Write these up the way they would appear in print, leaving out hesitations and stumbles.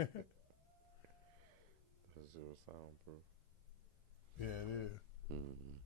That's your soundproof. Yeah, it is. Mm-hmm.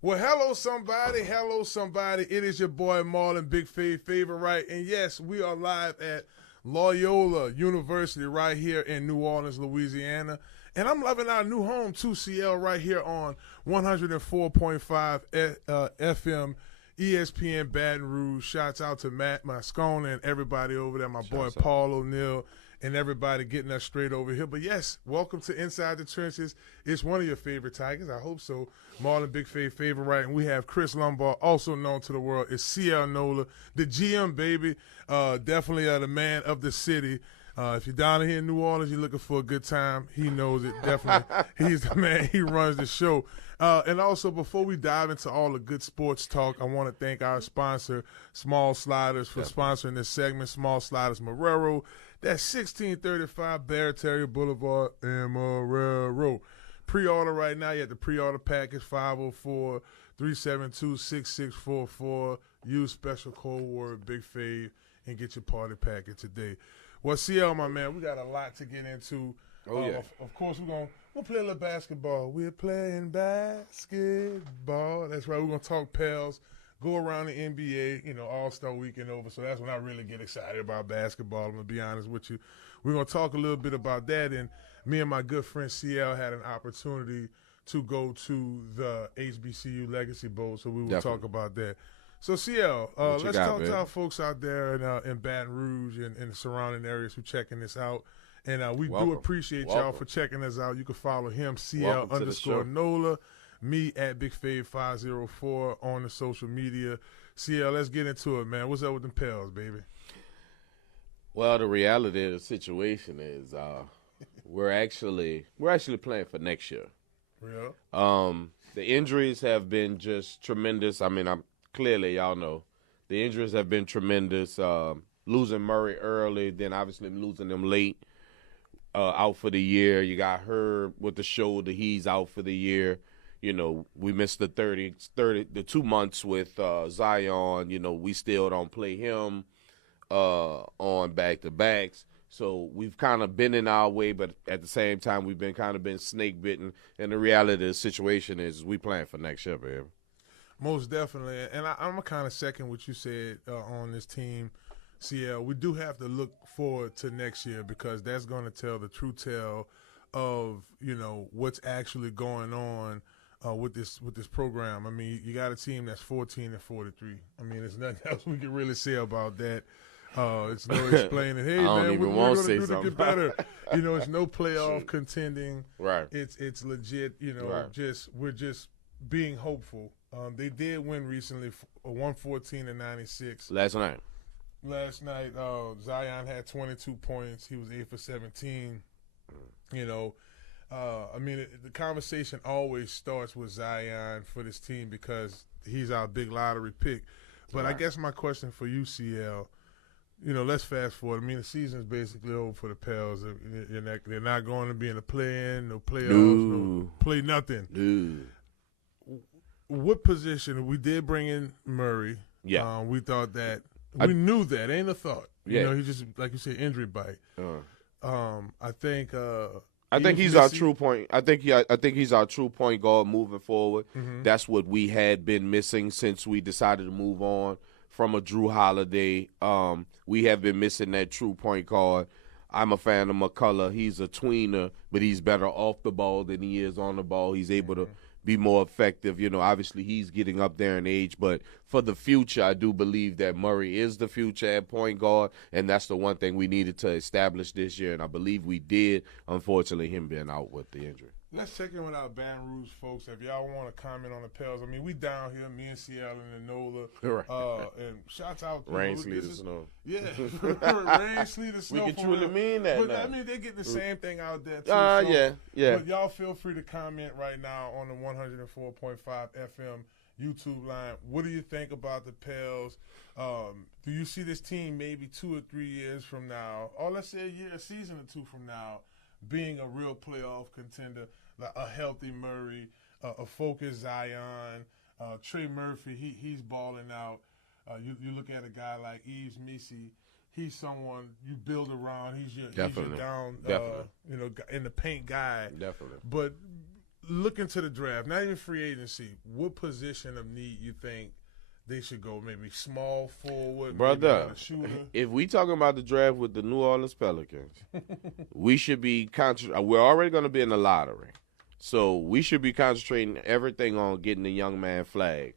Well, hello, somebody. Hello, somebody. It is your boy, Marlon, Big Fave Favorite. And yes, we are live at Loyola University right here in New Orleans, Louisiana. And I'm loving our new home, 2CL, right here on 104.5 FM, ESPN Baton Rouge. Shouts out to Matt Moscone and everybody over there, my boy Paul O'Neill, and everybody getting us straight over here. But yes, welcome to Inside the Trenches. It's one of your favorite Tigers. I hope so. Marlon Big Fave Favorite. And we have Chris Lombard, also known to the world as CL Nola, the GM, baby. Definitely the man of the city. If you're down here in New Orleans, you're looking for a good time, he knows it. Definitely. He's the man. He runs the show. And also, before we dive into all the good sports talk, I want to thank our sponsor, Small Sliders, for sponsoring this segment. Small Sliders Marrero. That's 1635 Barataria Boulevard in Marrero. Pre-order right now. You have the pre-order package, 504-372-6644. Use special code word Big Fave and get your party package today. Well, CL, my man, we got a lot to get into. Of course, we're going to play a little basketball. We're playing basketball. That's right. We're going to talk Pels, go around the NBA, All-Star Weekend over. So that's when I really get excited about basketball. I'm going to be honest with you. We're going to talk a little bit about that. And me and my good friend CL had an opportunity to go to the HBCU Legacy Bowl. So we will talk about that. So, CL, let's talk to our folks out there in Baton Rouge and the surrounding areas who checking this out. And we do appreciate y'all for checking us out. You can follow him, CL_Nola, me at BigFave504 on the social media. CL, let's get into it, man. What's up with them Pels, baby? Well, the reality of the situation is we're actually playing for next year. Real? The injuries have been just tremendous. I mean, clearly, y'all know, the injuries have been tremendous. Losing Murray early, then obviously losing him late, out for the year. You got Herb with the shoulder. He's out for the year. We missed the 2 months with Zion. We still don't play him on back-to-backs. So we've kind of been in our way, but at the same time, we've been snake bitten. And the reality of the situation is we playing for next year, baby. Most definitely. And I'm kind of second what you said on this team, CL. We do have to look forward to next year because that's going to tell the true tale of, what's actually going on with this program. I mean, you got a team that's 14-43. I mean, there's nothing else we can really say about that. It's no explaining, hey, man, we're going to do to get better. It's no playoff contending. Right. It's legit, right. We're just being hopeful. They did win recently, 114-96. Last night, Zion had 22 points. He was 8 for 17. The conversation always starts with Zion for this team because he's our big lottery pick. But right. I guess my question for you, CL, let's fast forward. I mean, the season's basically over for the Pels. They're not going to be in the play-in, no playoffs, no play nothing. Dude. What position? We did bring in Murray. Yeah. We thought that. We knew that. Ain't a thought. Yeah. He just, like you said, injury bite. I think he's our true point. I think he's our true point guard moving forward. Mm-hmm. That's what we had been missing since we decided to move on from a Drew Holiday. We have been missing that true point guard. I'm a fan of McCullough. He's a tweener, but he's better off the ball than he is on the ball. He's able to be more effective. Obviously he's getting up there in age, but for the future, I do believe that Murray is the future at point guard, and that's the one thing we needed to establish this year, and I believe we did. Unfortunately, him being out with the injury. Let's check in with our Baton Rouge folks. If y'all want to comment on the Pels, I mean, we down here, me and CL and the Nola. Right. And shouts out to rain, sleet, and snow. Yeah, rain, sleet, and snow. We can truly mean that. But now. I mean, they get the same thing out there too. Yeah. But y'all feel free to comment right now on the 104.5 FM YouTube line. What do you think about the Pels? Do you see this team maybe 2 or 3 years from now, or let's say a season or two from now, being a real playoff contender, like a healthy Murray, a focused Zion, Trey Murphy, he's balling out. You look at a guy like Yves Missy. He's someone you build around. He's your down, in the paint guy. Definitely. But look into the draft, not even free agency. What position of need you think they should go? Maybe small forward, brother. Maybe a shooter. If we talking about the draft with the New Orleans Pelicans, we should be we're already going to be in the lottery, so we should be concentrating everything on getting the young man flag.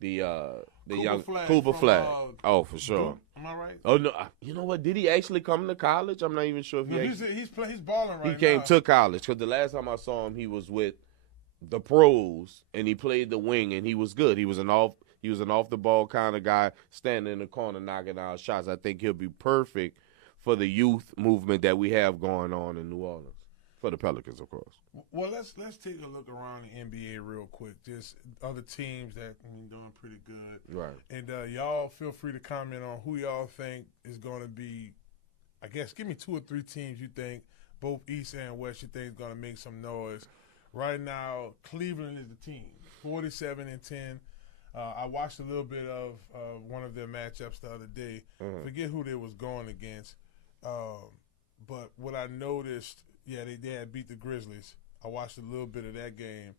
The Cooper flag. Oh, for sure. Am I right? Oh no, you know what? Did he actually come to college? I'm not even sure if he's balling right now. He came to college because the last time I saw him, he was with the pros and he played the wing and he was good. He was an off the ball kind of guy, standing in the corner knocking out shots. I think he'll be perfect for the youth movement that we have going on in New Orleans. For the Pelicans, of course. Well, let's take a look around the NBA real quick. Just other teams that are doing pretty good. Right. And y'all feel free to comment on who y'all think is going to be, I guess, give me 2 or 3 teams you think, both East and West, you think is going to make some noise. Right now, Cleveland is the team, 47-10. I watched a little bit of one of their matchups the other day. Forget who they was going against. But what I noticed, they had beat the Grizzlies. I watched a little bit of that game.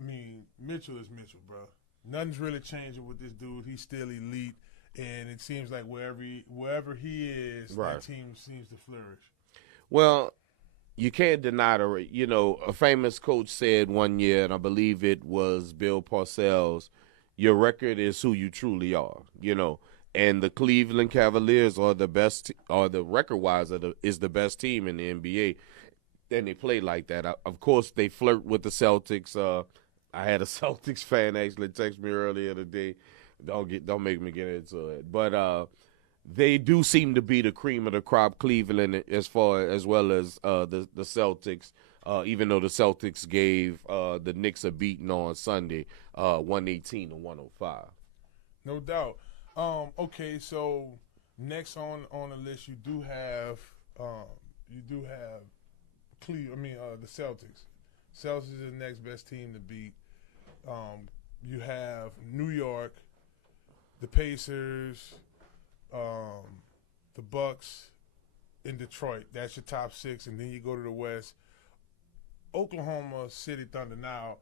I mean, Mitchell is Mitchell, bro. Nothing's really changing with this dude. He's still elite, and it seems like wherever he is, right, that team seems to flourish. Well, you can't deny a famous coach said one year, and I believe it was Bill Parcells, your record is who you truly are, And the Cleveland Cavaliers are the best, or the record-wise is the best team in the NBA. And they play like that. Of course, they flirt with the Celtics. I had a Celtics fan actually text me earlier today. Don't make me get into it. But they do seem to be the cream of the crop, Cleveland, as well as the Celtics. Even though the Celtics gave the Knicks a beating on Sunday, 118-105. No doubt. Okay, so next on the list, you do have the Celtics. Celtics is the next best team to beat. You have New York, the Pacers, the Bucks, in Detroit. That's your top 6, and then you go to the West. Oklahoma City Thunder. Now,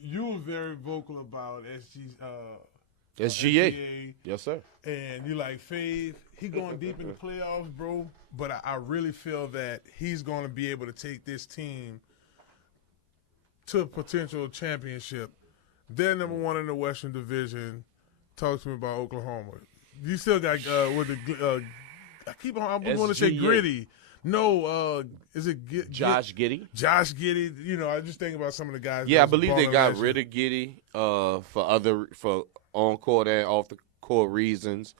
you were very vocal about SGA. Yes, sir. And you like Fave. He going deep in the playoffs, bro. But I really feel that he's going to be able to take this team to a potential championship. They're number 1 in the Western Division. Talk to me about Oklahoma. You still got I want to say Gritty. No, is it Josh Giddey? Josh Giddey. I just think about some of the guys. Yeah, I believe they got rid of Giddey for on-court and off-the-court reasons.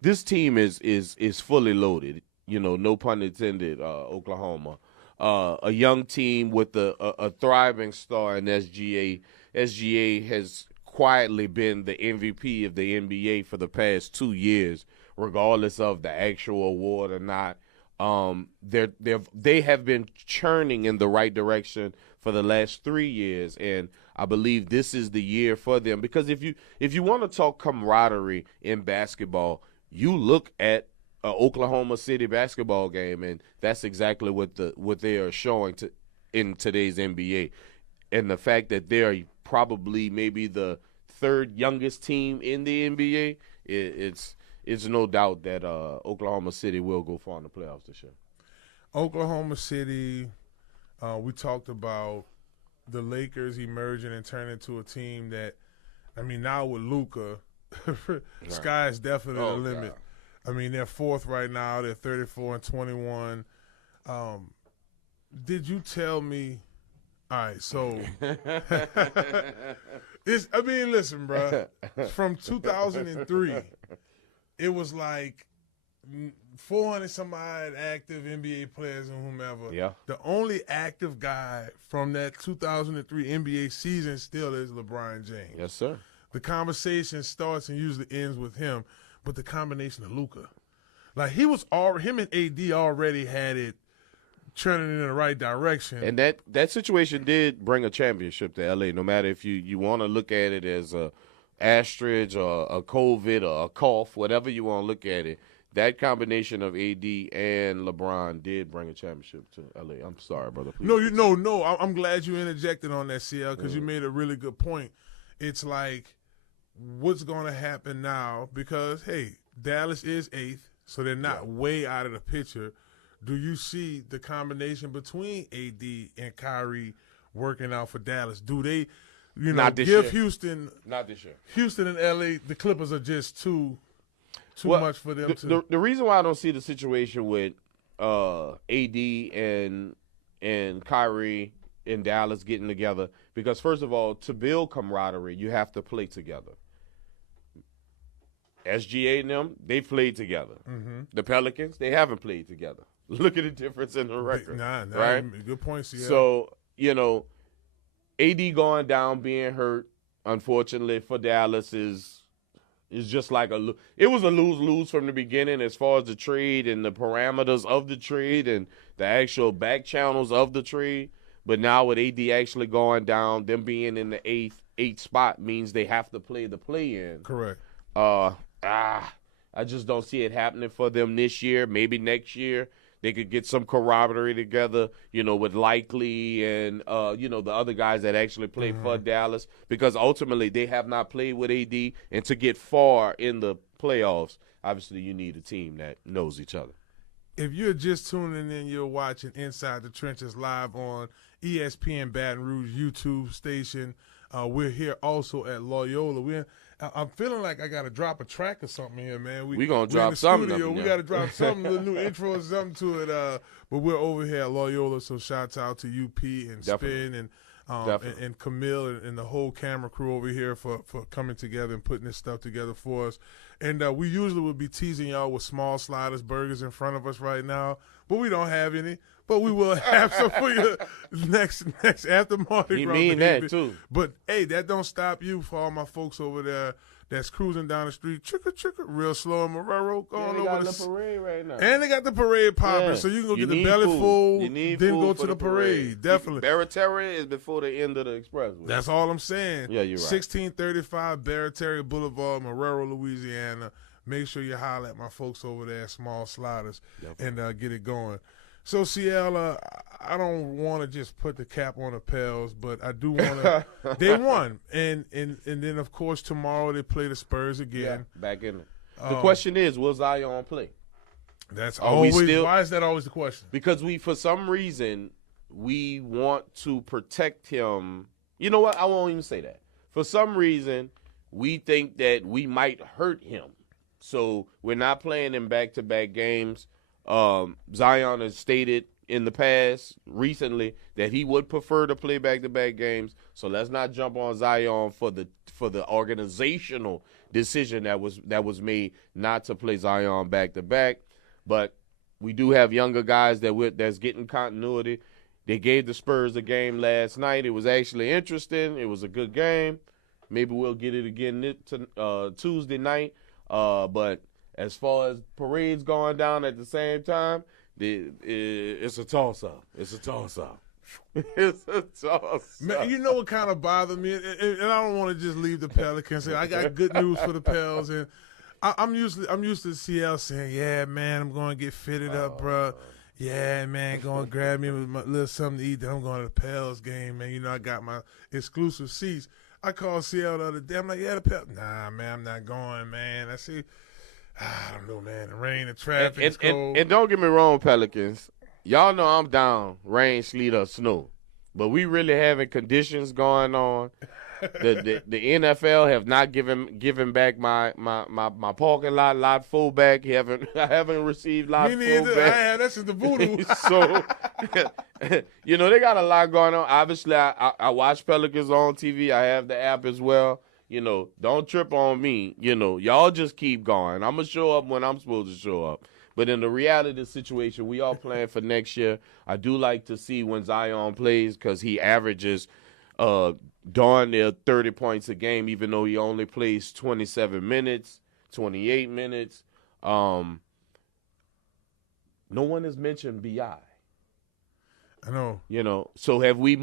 This team is fully loaded. No pun intended. Oklahoma, a young team with a thriving star in SGA. SGA has quietly been the MVP of the NBA for the past 2 years, regardless of the actual award or not. They have been churning in the right direction for the last 3 years, and I believe this is the year for them. Because if you want to talk camaraderie in basketball, you look at an Oklahoma City basketball game, and that's exactly what they are showing in today's NBA. And the fact that they're probably maybe the 3rd youngest team in the NBA, it's no doubt that Oklahoma City will go far in the playoffs this year. Oklahoma City, we talked about the Lakers emerging and turning into a team that, now with Luka, sky is definitely the limit. God. They're 4th right now. They're 34-21. Did you tell me? All right, so listen, bro. From 2003, it was like 400 some odd active NBA players and whomever. Yeah. The only active guy from that 2003 NBA season still is LeBron James. Yes, sir. The conversation starts and usually ends with him, but the combination of Luka, like him and AD already had it turning in the right direction. And that situation did bring a championship to LA. No matter if you want to look at it as asterisk or a COVID or a cough, whatever you want to look at it, that combination of AD and LeBron did bring a championship to LA. I'm sorry, brother. Please No. I'm glad you interjected on that, CL, because you made a really good point. It's like, what's going to happen now? Because, hey, Dallas is 8th, so they're not way out of the picture. Do you see the combination between AD and Kyrie working out for Dallas? Do they, give year. Houston? Not this year. Houston and LA, the Clippers are just too much for them. The reason why I don't see the situation with AD and Kyrie in Dallas getting together, because first of all, to build camaraderie, you have to play together. SGA and them, they've played together. Mm-hmm. The Pelicans, they haven't played together. Look at the difference in the record. Right? Good point, CL. So, AD going down, being hurt, unfortunately for Dallas is just like it was a lose-lose from the beginning as far as the trade and the parameters of the trade and the actual back channels of the trade. But now with AD actually going down, them being in the eighth spot means they have to play the play-in. Correct. I just don't see it happening for them this year. Maybe next year they could get some camaraderie together, with Likely and, the other guys that actually play for Dallas, because ultimately they have not played with AD. And to get far in the playoffs, obviously you need a team that knows each other. If you're just tuning in, you're watching Inside the Trenches live on ESPN Baton Rouge YouTube station. We're here also at Loyola. I'm feeling like I got to drop a track or something here, man. We're going to drop something. We got to drop something, a new intro or something to it. But we're over here at Loyola, so shouts out to UP and Spin and Camille and the whole camera crew over here for coming together and putting this stuff together for us. And we usually would be teasing y'all with small sliders burgers in front of us right now, but we don't have any. But we will have some for you next after Mardi Gras. You mean that too. But, hey, that don't stop you for all my folks over there that's cruising down the street, real slow in Marrero. Going over got the parade right now. And they got the parade popping, so you can go get the belly full, then go to the parade. Definitely. Barraterra is before the end of the expressway. That's all I'm saying. Yeah, you're right. 1635 Barraterra Boulevard, Marrero, Louisiana. Make sure you holler at my folks over there, Small Sliders, and get it going. So, CL, I don't want to just put the cap on the Pels, but I do want to. They won, and then of course tomorrow they play the Spurs again. Yeah, back in it. The question is, will Zion play? That's always. Why is that always the question? Because for some reason, we want to protect him. You know what? I won't even say that. For some reason, we think that we might hurt him, so we're not playing in back-to-back games. Zion has stated in the past recently that he would prefer to play back-to-back games. So let's not jump on Zion for the organizational decision that was made not to play Zion back-to-back. But we do have younger guys that's getting continuity. They gave the Spurs a game last night. It was actually interesting. It was a good game. Maybe we'll get it again Tuesday night. But as far as parades going down at the same time, it's a toss-up. It's a toss-up. It's a toss-up. Man, you know what kind of bothered me? And I don't want to just leave the Pelicans. I got good news for the Pels. And I'm used to CL saying, yeah, man, I'm going to get fitted up, bro. Yeah, man, going to grab me with my little something to eat. Then I'm going to the Pels game, man. I got my exclusive seats. I called CL the other day. I'm like, yeah, the Pels. Nah, man, I'm not going, man. I see. I don't know, man. The rain, the traffic, it's cold. And don't get me wrong, Pelicans. Y'all know I'm down, rain, sleet, or snow. But we really having conditions going on. The NFL have not given back my parking lot fullback. I haven't received lot fullback. Me neither. That's in the voodoo. So, they got a lot going on. Obviously, I watch Pelicans on TV. I have the app as well. Don't trip on me. Y'all just keep going. I'm going to show up when I'm supposed to show up. But in the reality of the situation, we all playing for next year. I do like to see when Zion plays because he averages darn near 30 points a game, even though he only plays 27 minutes, 28 minutes. No one has mentioned B.I. I know. So have we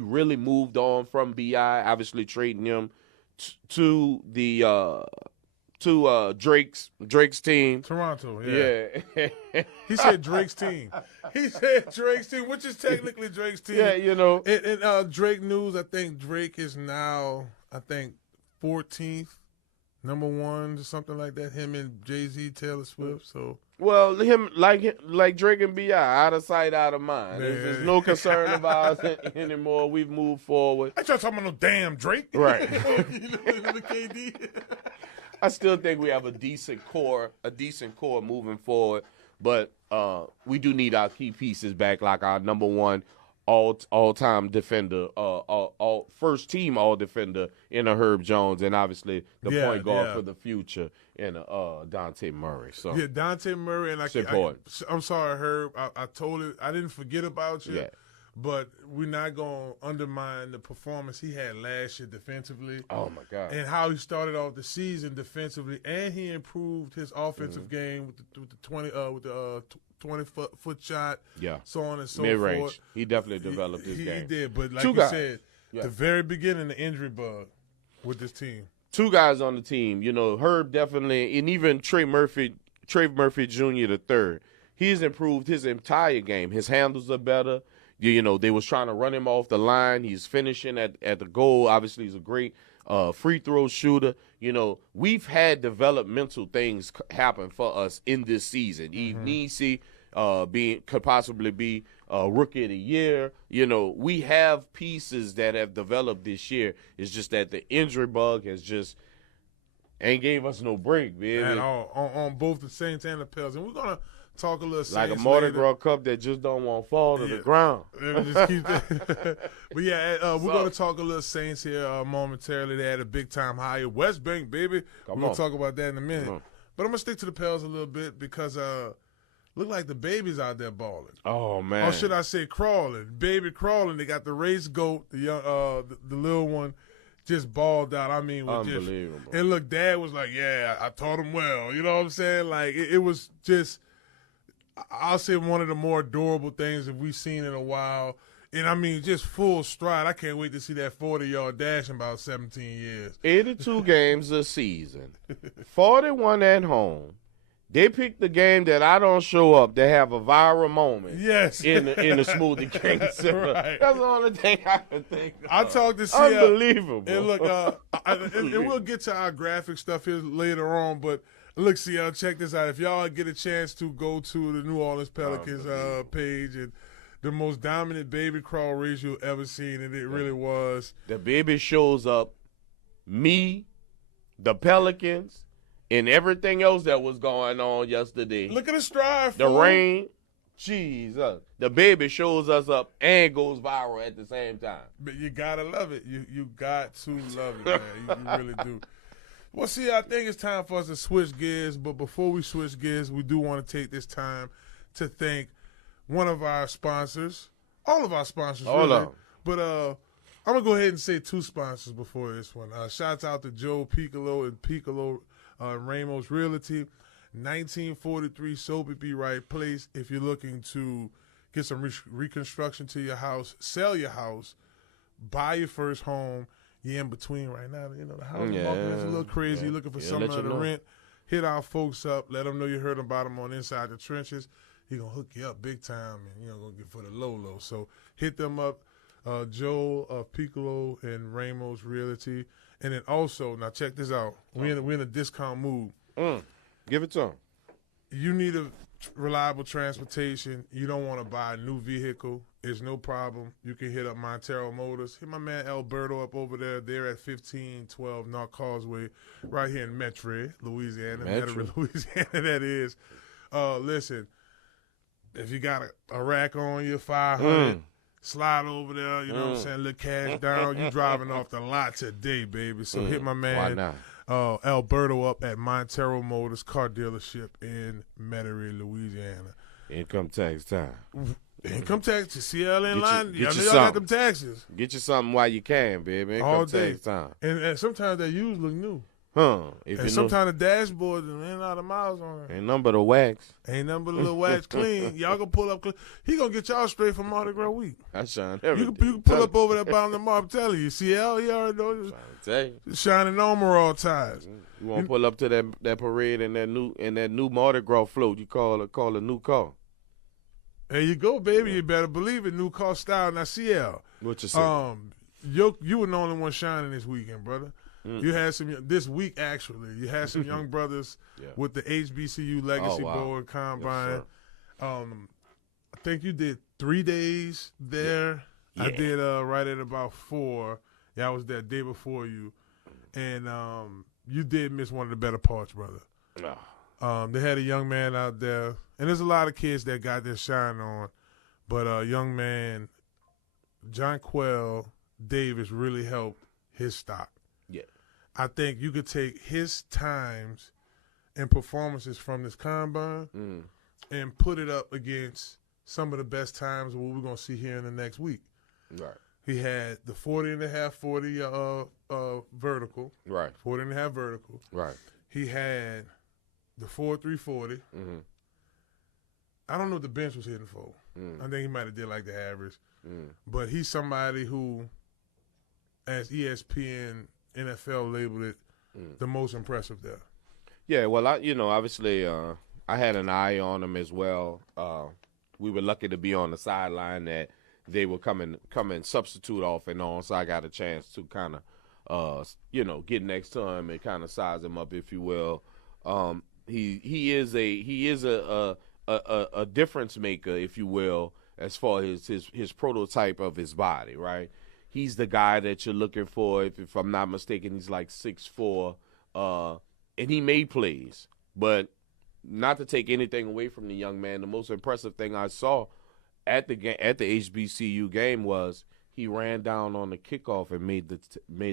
really moved on from B.I., obviously trading him to the Drake's team. Toronto, yeah. He said Drake's team. He said Drake's team, which is technically Drake's team. Yeah, you know. And Drake news, I think Drake is now, 14th, number one, or something like that. Him and Jay-Z, Taylor Swift. So, well, him like Drake and B.I., out of sight, out of mind. There's no concern of ours anymore. We've moved forward. I ain't talking about no damn Drake. Right. The KD. I still think we have a decent core moving forward, but we do need our key pieces back, like our number one all-time defender, first team all defender in a Herb Jones, and obviously the point guard for the future in Dante Murray. So yeah, Dante Murray, and I'm sorry, Herb. I didn't forget about you. Yeah. But we're not going to undermine the performance he had last year defensively. Oh, my God. And how he started off the season defensively, and he improved his offensive game with the 20-foot shot, so on and so Mid-range. forth. He definitely developed his game. He did, but like you said, the very beginning, the injury bug with this team. Two guys on the team, Herb definitely, and even Trey Murphy Jr. the third. He's improved his entire game. His handles are better. They was trying to run him off the line. He's finishing at the goal. Obviously, he's a great free throw shooter. We've had developmental things happen for us in this season. Eve Nisi could possibly be rookie of the year. We have pieces that have developed this year. It's just that the injury bug has just ain't gave us no break, baby. At all, on both the Saints and the Pels. And we're going to talk a little Saints like a Mardi Gras cup that just don't want to fall to the ground. Just keep that. But we're going to talk a little Saints here momentarily. They had a big time hire, West Bank, baby. We're going to talk about that in a minute. But I'm going to stick to the Pels a little bit because look like the baby's out there balling. Oh man! Or should I say crawling? Baby crawling. They got the race goat, the young, the little one. Just balled out. I mean, unbelievable. And look, Dad was like, "Yeah, I taught him well." You know what I'm saying? Like it was just. I'll say one of the more adorable things that we've seen in a while. And, I mean, just full stride. I can't wait to see that 40-yard dash in about 17 years. 82 games a season, 41 at home. They picked the game that I don't show up to have a viral moment. Yes. In the Smoothie King Center. Right. That's the only thing I can think of. I talked to CL. Unbelievable. And, look, and we'll get to our graphic stuff here later on, but – look, CL, check this out. If y'all get a chance to go to the New Orleans Pelicans page, and the most dominant baby crawl race you've ever seen, and it really was. The baby shows up, me, the Pelicans, and everything else that was going on yesterday. Look at the stride. The rain. Jesus. The baby shows us up and goes viral at the same time. But you got to love it. You got to love it, man. You really do. Well, see, I think it's time for us to switch gears, but before we switch gears, we do want to take this time to thank one of our sponsors, all of our sponsors, really. But I'm going to go ahead and say two sponsors before this one. Shouts out to Joe Piccolo and Piccolo Ramos Realty, 1943 Sotheby Right Place. If you're looking to get some reconstruction to your house, sell your house, buy your first home, you're in between right now. The housing market is a little crazy. You're looking for something to rent. Hit our folks up. Let them know you heard about them on Inside the Trenches. He going to hook you up big time and, going to get for the low. So hit them up, Joe of Piccolo and Ramos Realty. And then also, now check this out. We're in a discount mood. Give it to them. You need a reliable transportation. You don't want to buy a new vehicle. It's no problem. You can hit up Montero Motors. Hit my man Alberto up over there. They're at 1512 North Causeway, right here in Metairie, Louisiana. Metairie, Louisiana, that is. Listen, if you got a rack on you, 500, slide over there, you know what I'm saying, little cash down. You driving off the lot today, baby. So hit my man Alberto up at Montero Motors car dealership in Metairie, Louisiana. Income tax time. Income tax to CL in line. Y'all got them taxes. Get you something while you can, baby. Income tax time. And sometimes that used look new. If And sometimes the dashboard ain't out of miles on it. ain't nothing but a wax. Ain't nothing but a little wax clean. Y'all can pull up clean. He gonna get y'all straight from Mardi Gras week. I shine You everything. can pull up over that bottom of the mark. I'm telling you. CL, he already knows. Tell you. Shining overall ties. You want to pull up to that parade and that new Mardi Gras float you call a new car. There you go, baby. You better believe it. New car style. Now, CL. What you say? You were the only one shining this weekend, brother. You had this week actually. You had some young brothers with the HBCU Legacy Board Combine. Yes, I think you did 3 days there. Yeah. I did right at about 4. Yeah, I was there day before you, and you did miss one of the better parts, brother. No. They had a young man out there, and there's a lot of kids that got their shine on, but a young man, Jonquel Davis, really helped his stock. Yeah. I think you could take his times and performances from this combine and put it up against some of the best times of what we're going to see here in the next week. Right. He had the 40.5, 40 vertical. Right. 40.5 vertical. Right. He had the 4.340. Mm-hmm. I don't know what the bench was hitting for. I think he might have did like the average. But he's somebody who, as ESPN NFL labeled it, the most impressive there. Yeah, well, obviously, I had an eye on him as well. We were lucky to be on the sideline that they were come and substitute off and on, so I got a chance to kind of, get next to him and kind of size him up, if you will. He is a difference maker, if you will, as far as his prototype of his body, right? He's the guy that you're looking for. If I'm not mistaken, he's like 6'4", and he made plays. But not to take anything away from the young man, the most impressive thing I saw at the HBCU game was he ran down on the kickoff and made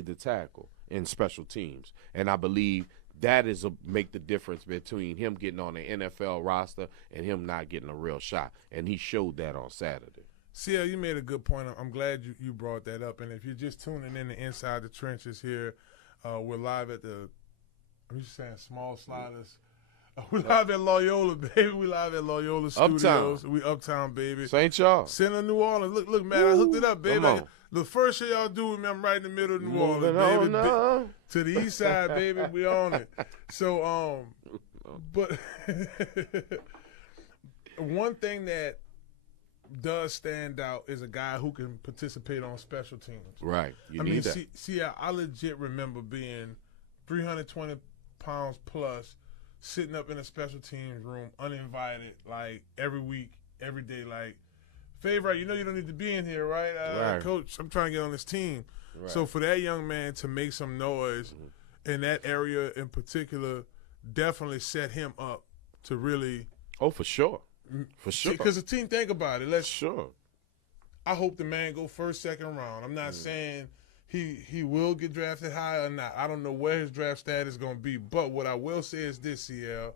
the tackle in special teams. And I believe that is make the difference between him getting on the NFL roster and him not getting a real shot. And he showed that on Saturday. CL, you made a good point. I'm glad you brought that up. And if you're just tuning in to Inside the Trenches here, we're live at I'm just saying Small Sliders. We're live at Loyola, baby. We live at Loyola Studios. Uptown. We uptown, baby. St. Charles. Center New Orleans. Look, man, I hooked it up, baby. Come on. The first show y'all do with me, I'm right in the middle of New Orleans, baby. No. To the east side, baby. We on it. So, but one thing that does stand out is a guy who can participate on special teams. Right. You need that. See, I legit remember being 320 pounds plus, sitting up in a special teams room, uninvited, like every week, every day, like, Favorite, you know you don't need to be in here, right? Right. Coach, I'm trying to get on this team. Right. So for that young man to make some noise in that area in particular definitely set him up to really. Oh, for sure. For sure. Because the team, think about it. Sure. I hope the man go first, second round. I'm not saying he will get drafted high or not. I don't know where his draft status is going to be. But what I will say is this, CL.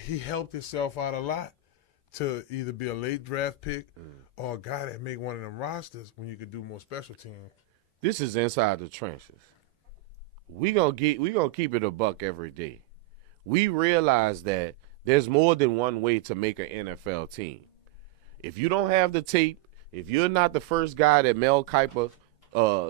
He helped himself out a lot to either be a late draft pick or a guy that make one of them rosters when you could do more special teams. This is Inside the Trenches. We gonna keep it a buck every day. We realize that there's more than one way to make an NFL team. If you don't have the tape, if you're not the first guy that Mel Kiper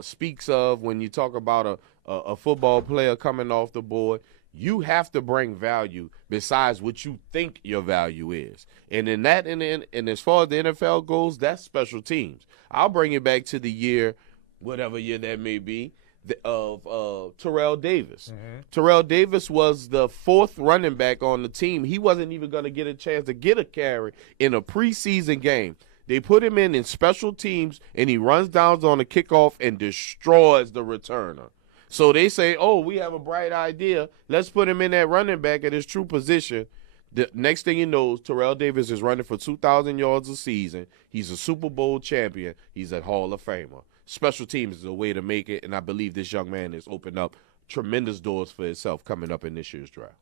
speaks of when you talk about a football player coming off the board, you have to bring value besides what you think your value is. And in that, and as far as the NFL goes, that's special teams. I'll bring it back to the year, whatever year that may be, of Terrell Davis. Terrell Davis was the fourth running back on the team. He wasn't even going to get a chance to get a carry in a preseason game. They put him in special teams, and he runs down on the kickoff and destroys the returner. So they say, oh, we have a bright idea. Let's put him in that running back at his true position. The next thing you know, Terrell Davis is running for 2,000 yards a season. He's a Super Bowl champion. He's a Hall of Famer. Special teams is a way to make it, and I believe this young man has opened up tremendous doors for himself coming up in this year's draft.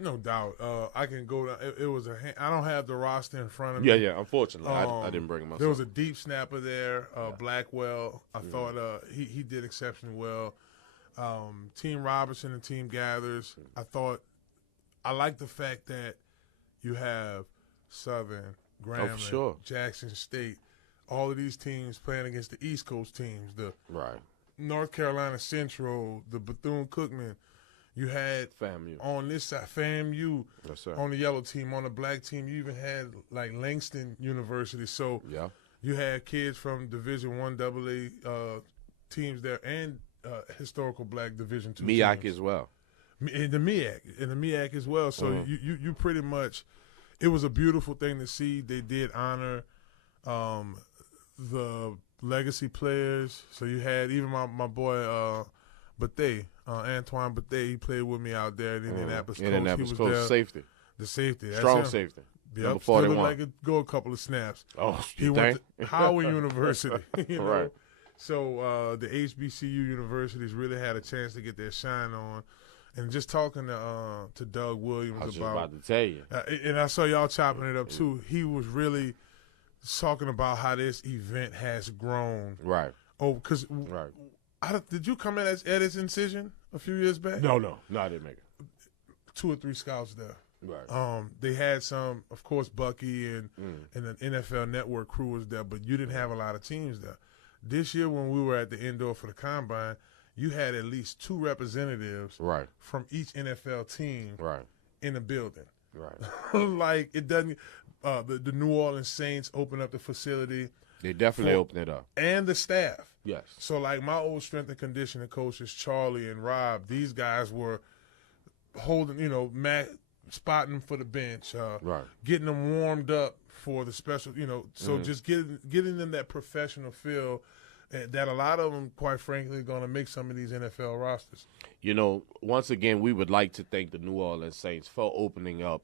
No doubt. I can go down. It was I don't have the roster in front of me. Yeah. Unfortunately, I didn't bring him myself. There was a deep snapper there, Blackwell. I thought he did exceptionally well. Team Robertson and Team Gathers. I like the fact that you have Southern, Grambling, sure. Jackson State, all of these teams playing against the East Coast teams, the Right. North Carolina Central, the Bethune-Cookman. You had FAMU. on this side, FAMU, Yes, sir. on the yellow team. On the black team, you even had like Langston University. So Yeah. you had kids from Division I AA teams there and historical black Division II MEAC teams. as well. In the MEAC as well. So you pretty much, it was a beautiful thing to see. They did honor the legacy players. So you had even my boy Bethea, Antoine Bethea. He played with me out there at Indianapolis. Indianapolis Coast. Coast safety. The safety. That's Strong him. safety. Yep, Number still looked 41. like it go a couple of snaps. Oh, He you went think? to Howard University. You know? Right. So the HBCU universities really had a chance to get their shine on. And just talking to Doug Williams I was just about to tell you. and I saw y'all chopping it up too. He was really talking about how this event has grown. Right. Oh, because Right. did you come in as Ed's Incision a few years back? No, I didn't make it. 2 or 3 scouts there. Right. They had some, of course, Bucky and the NFL Network crew was there, but you didn't have a lot of teams there. This year, when we were at the indoor for the combine, you had at least 2 representatives Right. from each NFL team Right. in the building. Right. Like it doesn't. The New Orleans Saints opened up the facility. They definitely opened it up. And the staff. Yes. So like my old strength and conditioning coaches, Charlie and Rob, these guys were holding, spotting for the bench, Right. getting them warmed up for the special, so just getting them that professional feel that a lot of them, quite frankly, are going to make some of these NFL rosters. Once again, we would like to thank the New Orleans Saints for opening up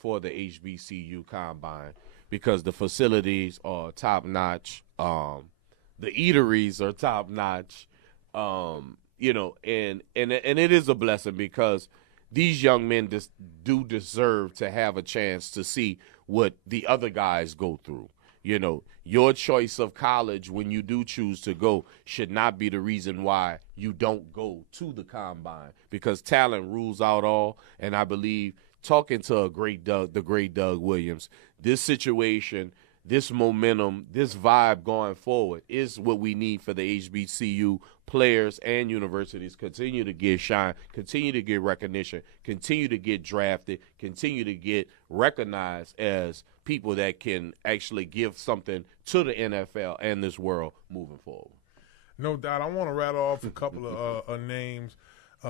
for the HBCU Combine because the facilities are top-notch. The eateries are top-notch, and it is a blessing because these young men do deserve to have a chance to see what the other guys go through. Your choice of college when you do choose to go should not be the reason why you don't go to the combine because talent rules out all. And I believe talking to the great Doug Williams, this situation, this momentum, this vibe going forward is what we need for the HBCU players and universities. Continue to get shine, continue to get recognition, continue to get drafted, continue to get recognized as people that can actually give something to the NFL and this world moving forward. No doubt. I want to rattle off a couple of names.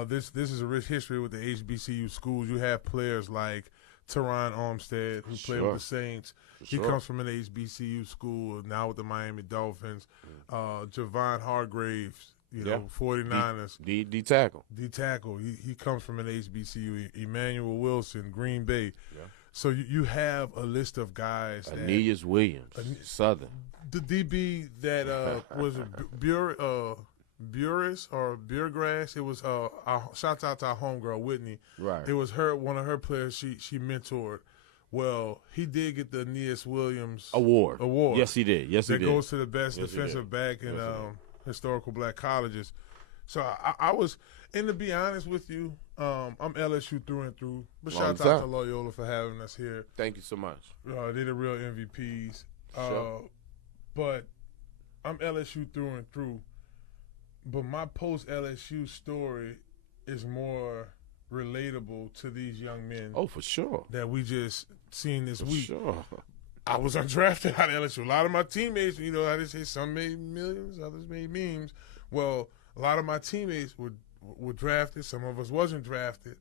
This is a rich history with the HBCU schools. You have players like Teron Armstead, who played with the Saints. He comes from an HBCU school, now with the Miami Dolphins. Javon Hargraves, 49ers. D tackle. D tackle. He comes from an HBCU. Emmanuel Wilson, Green Bay. Yeah. So you have a list of guys. Aeneas Williams, Southern. The DB that was Burris or Biergrass. It was shouts out to our homegirl Whitney. Right. It was one of her players she mentored. Well, he did get the Aeneas Williams Award. Yes, he did. That goes to the best defensive back in historical black colleges. So I was, and to be honest with you, I'm LSU through and through. But shout out to Loyola for having us here. Thank you so much. They're the real MVPs. Sure. But I'm LSU through and through. But my post-LSU story is more relatable to these young men. Oh, for sure. That we just seen this week. Sure. I was undrafted out of LSU. A lot of my teammates, I just say some made millions, others made memes. Well, a lot of my teammates were drafted. Some of us wasn't drafted.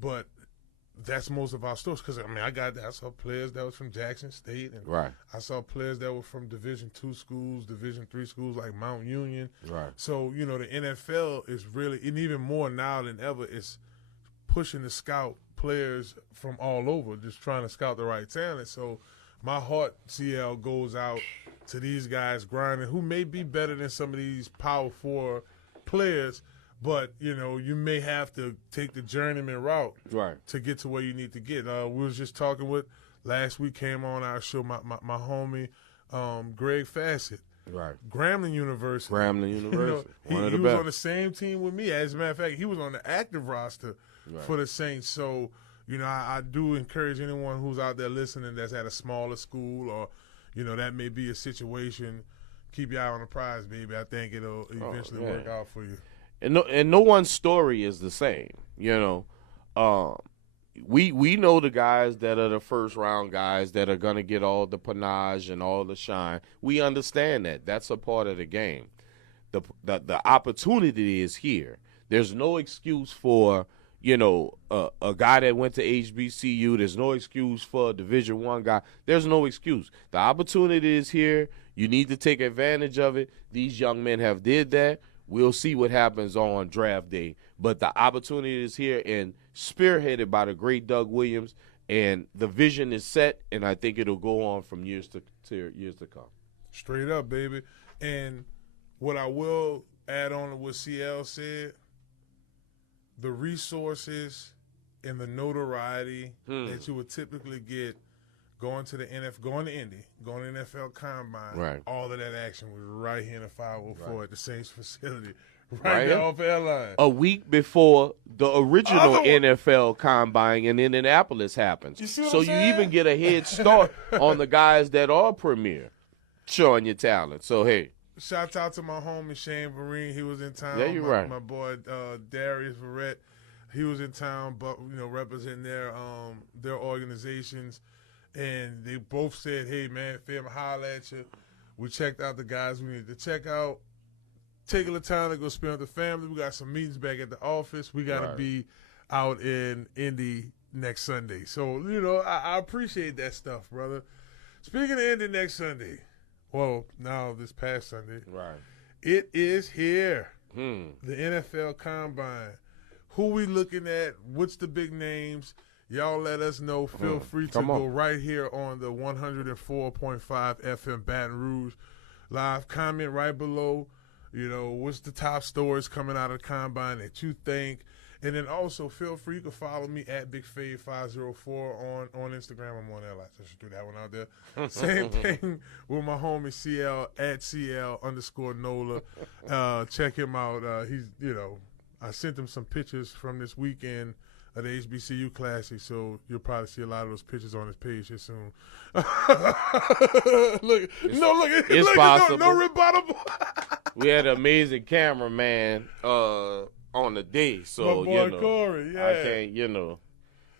But that's most of our stories. Because, I saw players that was from Jackson State. And right. I saw players that were from Division II schools, Division III schools like Mount Union. Right. So, the NFL is really, and even more now than ever, is pushing to scout players from all over, just trying to scout the right talent. So my heart, CL, goes out to these guys grinding who may be better than some of these Power 4 players, but, you may have to take the journeyman route to get to where you need to get. We was just talking with, last week came on our show, my homie, Greg Fassett. Right. Grambling University. Grambling University. He One of the was best. on the same team with me. As a matter of fact, he was on the active roster for the Saints. So, I do encourage anyone who's out there listening that's at a smaller school or, that may be a situation. Keep your eye on the prize, baby. I think it'll eventually work out for you. And no one's story is the same. We know the guys that are the first round guys that are gonna get all the panache and all the shine. We understand that. That's a part of the game. The opportunity is here. There's no excuse for a guy that went to HBCU. There's no excuse for a Division I guy. There's no excuse. The opportunity is here. You need to take advantage of it. These young men have did that. We'll see what happens on draft day. But the opportunity is here and spearheaded by the great Doug Williams. And the vision is set, and I think it'll go on from years to come. Straight up, baby. And what I will add on to what CL said, the resources and the notoriety that you would typically get going to Indy, going to NFL Combine, right. All of that action was right here in the 504 at the Saints facility, right there off airline. A week before the original NFL Combine in Indianapolis happens. You see what so I'm saying? You even get a head start on the guys that are premier, showing your talent. So, hey. Shout out to my homie Shane Vereen. He was in town. Yeah, you're right. My boy Darius Verrett, he was in town, but representing their organizations, and they both said, "Hey man, fam, holla at you." We checked out the guys we needed to check out. Take a little time to go spend with the family. We got some meetings back at the office. We got to be out in Indy next Sunday. So I appreciate that stuff, brother. Speaking of Indy next Sunday. Well, now this past Sunday, right? It is here. The NFL Combine. Who we looking at? What's the big names? Y'all let us know. Feel free to go right here on the 104.5 FM Baton Rouge live. Comment right below. What's the top stories coming out of the Combine that you think? And then also feel free, you can follow me at BigFave504 on Instagram. I'm on there. I should do that one out there. Same thing with my homie CL at CL_Nola. Check him out. He's, I sent him some pictures from this weekend of the HBCU Classic, so you'll probably see a lot of those pictures on his page here soon. It's possible. No rebuttable. We had an amazing cameraman on the day, so my boy Corey, yeah.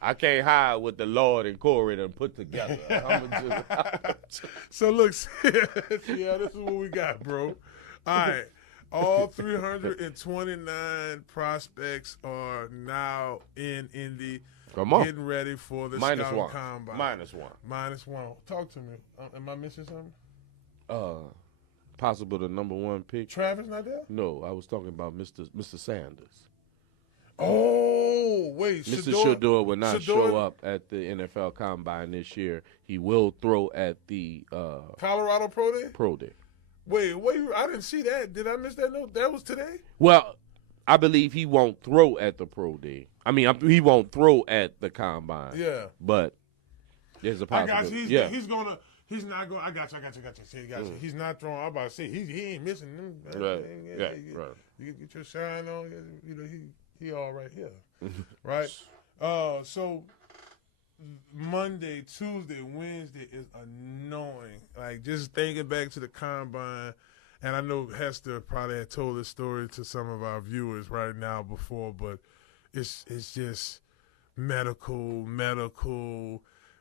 I can't hide what the Lord and Corey done put together. So look, yeah, this is what we got, bro. All right, all 329 prospects are now in Indy. Come on, getting ready for the Minus Scouting one. Combine. Minus one. Talk to me. Am I missing something? Possible the number one pick. Travis not there? No, I was talking about Mr. Sanders. Oh, wait. Mr. Shador will not show up at the NFL Combine this year. He will throw at the Colorado Pro Day? Pro Day. Wait, I didn't see that. Did I miss that note? That was today? Well, I believe he won't throw at the Pro Day. I mean, he won't throw at the Combine. Yeah. But there's a possibility. He's going to. He's not going. I got you. See, got you. He's not throwing. I'm about to say he ain't missing them. Right. Right. You get your shine on. He all right here. Right. So Monday, Tuesday, Wednesday is annoying. Like just thinking back to the Combine, and I know Hester probably had told this story to some of our viewers right now before, but it's just medical.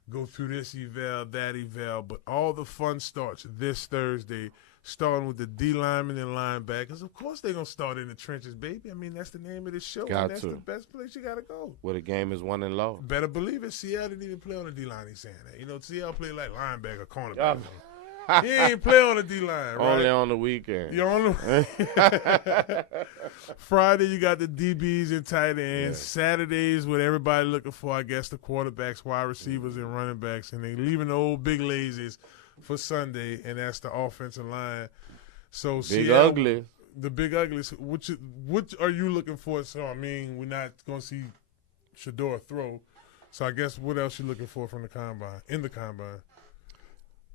Go through this eval, that eval, but all the fun starts this Thursday, starting with the D linemen and linebackers. Of course, they're gonna start in the trenches, baby. I mean, that's the name of the show. That's the best place you gotta go. Where the game is won and lost. Better believe it. CL didn't even play on the D line. He's saying that. CL played like linebacker, cornerback. He ain't play on the D line, right? Only on the weekend. Friday, you got the DBs and tight ends. Yeah. Saturdays, what everybody looking for, I guess, the quarterbacks, wide receivers, and running backs. And they leaving the old big lazies for Sunday, and that's the offensive line. So ugly. The big uglies. What are you looking for? So, I mean, we're not going to see Shador throw. So I guess what else you looking for from the Combine, in the Combine?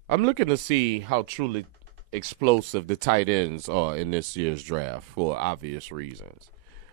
I'm looking to see how truly explosive the tight ends are in this year's draft for obvious reasons.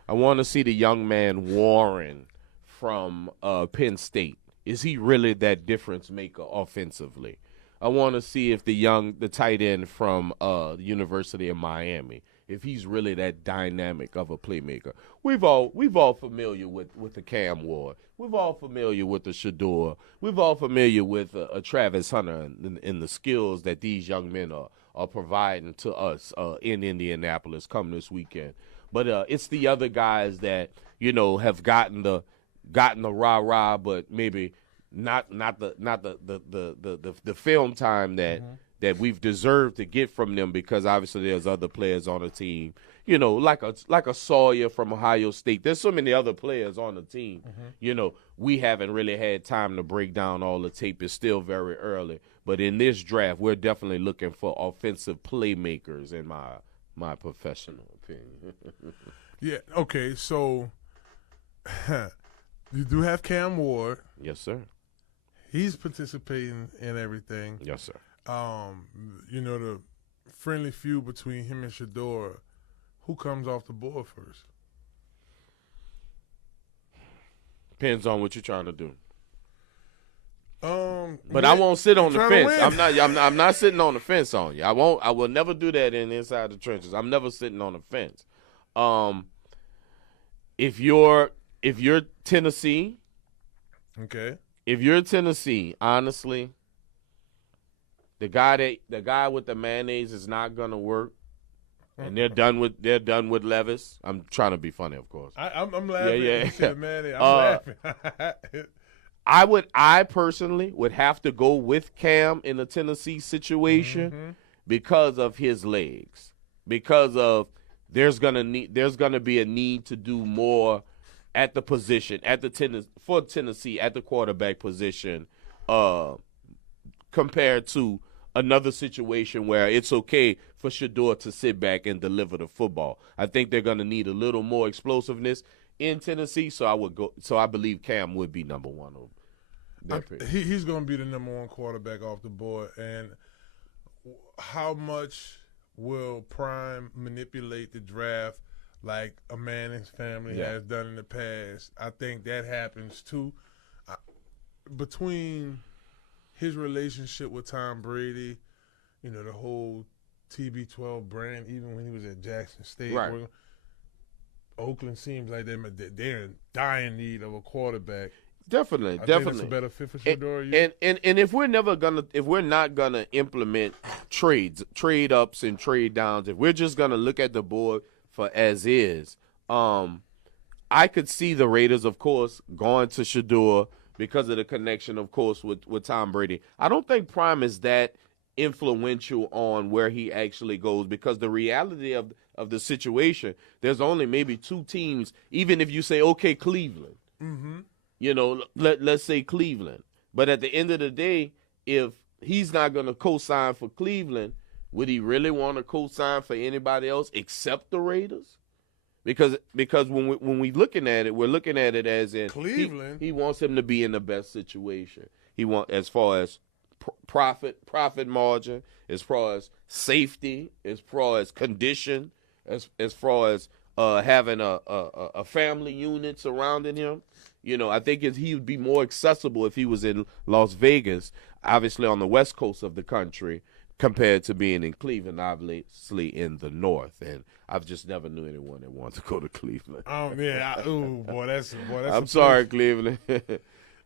I want to see the young man Warren from Penn State. Is he really that difference maker offensively? I want to see if the tight end from the University of Miami, if he's really that dynamic of a playmaker. We've all familiar with the Cam Ward. We've all familiar with the Shador. We've all familiar with a Travis Hunter and the skills that these young men are providing to us in Indianapolis come this weekend. But it's the other guys that have gotten the rah-rah, but maybe not the film time that we've deserved to get from them, because obviously there's other players on the team. Like a Sawyer from Ohio State. There's so many other players on the team. We haven't really had time to break down all the tape. It's still very early. But in this draft, we're definitely looking for offensive playmakers, in my professional opinion. Yeah, okay, so you do have Cam Ward. Yes, sir. He's participating in everything. Yes, sir. The friendly feud between him and Shador, who comes off the board first? Depends on what you're trying to do. But yeah, I won't sit on the fence. I'm not sitting on the fence on you. I will never do that inside the trenches. I'm never sitting on the fence. If you're Tennessee, okay. If you're Tennessee, honestly, the guy with the mayonnaise is not gonna work, and they're done with Levis. I'm trying to be funny, of course. I'm laughing. Yeah. You said mayonnaise. I'm laughing. I personally would have to go with Cam in the Tennessee situation because of his legs, because of there's gonna be a need to do more at the position for Tennessee at the quarterback position, compared to another situation where it's okay for Shador to sit back and deliver the football. I think they're going to need a little more explosiveness in Tennessee, so I believe Cam would be number one over that pick. He's going to be the number one quarterback off the board. And how much will Prime manipulate the draft like a Manning's family has done in the past? I think that happens too. Between his relationship with Tom Brady, the whole TB12 brand, even when he was at Jackson State, right. Oakland seems like they're in dire need of a quarterback. Definitely. I think it's a better fit for Shador. And if we're not gonna implement trade ups and trade downs, if we're just gonna look at the board for as is, I could see the Raiders, of course, going to Shador because of the connection, of course, with Tom Brady. I don't think Prime is that influential on where he actually goes, because the reality of the situation, there's only maybe two teams, even if you say, okay, Cleveland. Let's say Cleveland. But at the end of the day, if he's not going to co-sign for Cleveland, would he really want to co-sign for anybody else except the Raiders? Because when we looking at it, we're looking at it as in Cleveland. He wants him to be in the best situation. He want as far as profit margin, as far as safety, as far as condition, as far as having a family unit surrounding him. I think he would be more accessible if he was in Las Vegas, obviously on the west coast of the country, compared to being in Cleveland, obviously in the north. And I've just never knew anyone that wanted to go to Cleveland. I'm sorry, Cleveland.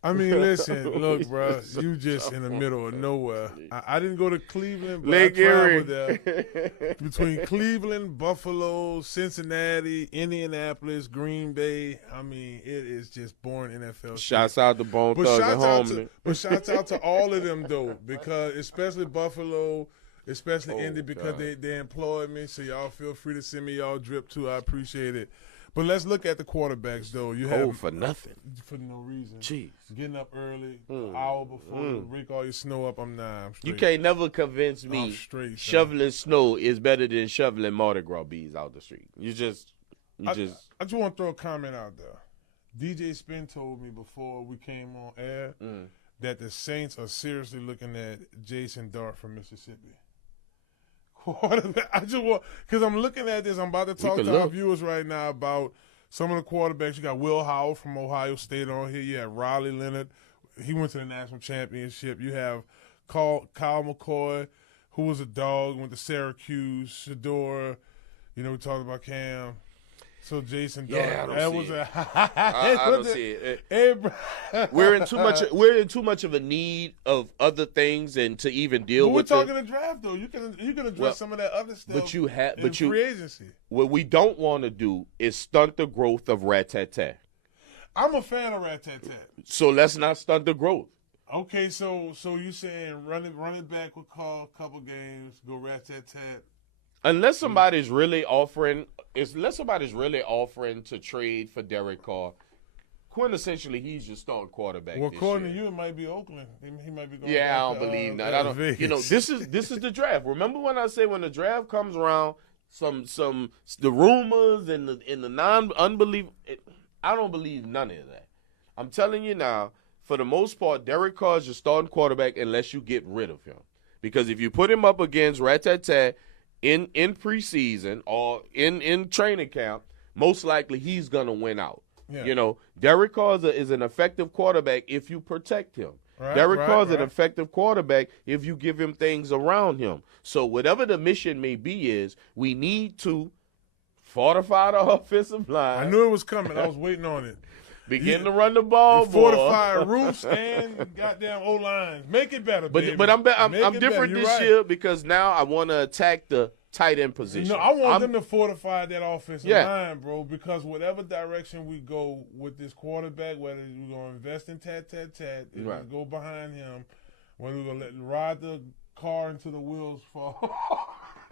I mean, listen, look, bro, you just in the middle of nowhere. I didn't go to Cleveland, but Lake I traveled Erie. there. Between Cleveland, Buffalo, Cincinnati, Indianapolis, Green Bay, I mean, it is just boring NFL. Shouts out to Bone Thugs and Homeland. But shouts out to all of them, though, because especially Buffalo, especially Indy, because they employed me, so y'all feel free to send me y'all drip, too. I appreciate it. But let's look at the quarterbacks, though. You have for nothing. For no reason. Jeez. Getting up early, an hour before to rake all your snow up. I'm straight. You can't never convince me I'm straight, shoveling snow is better than shoveling Mardi Gras bees out the street. I just want to throw a comment out there. DJ Spin told me before we came on air that the Saints are seriously looking at Jason Dart from Mississippi. quarterback. I just want, because I'm looking at this. I'm about to talk to our viewers right now about some of the quarterbacks. You got Will Howard from Ohio State on here. You have Riley Leonard. He went to the national championship. You have Kyle McCoy, who was a dog, went to Syracuse. Shador, we talked about Cam. So Jason, yeah, Dog, I don't see it. I don't see it. We're in too much of a need of other things and to even deal with. We're talking the draft though. You can address some of that other stuff. Free agency. What we don't want to do is stunt the growth of rat-tat-tat. I'm a fan of rat-tat-tat. So let's not stunt the growth. Okay, so you saying run it back with Carl, a couple games, go rat-tat-tat. Unless somebody's really offering to trade for Derek Carr, quintessentially he's your starting quarterback. Well, according to you, it might be Oakland. He might be going. Yeah, I don't believe that. I don't. Vegas. This is the draft. Remember when I say when the draft comes around, the rumors and the non-unbelief. I don't believe none of that. I'm telling you now. For the most part, Derek Carr is your starting quarterback unless you get rid of him. Because if you put him up against rat-tat-tat in preseason or in training camp, most likely he's going to win out. Yeah. Derek Carr is an effective quarterback if you protect him. Derek Carr is an effective quarterback if you give him things around him. So whatever the mission may be is, we need to fortify the offensive line. I knew it was coming. I was waiting on it. Begin to run the ball, fortify roofs and goddamn O-lines. Make it better, baby. But I'm different this year because now I want to attack the tight end position. No, I want them to fortify that offensive line, bro, because whatever direction we go with this quarterback, whether we're going to invest in tat-tat-tat, we're going to go behind him, whether we're going to ride the car until the wheels fall.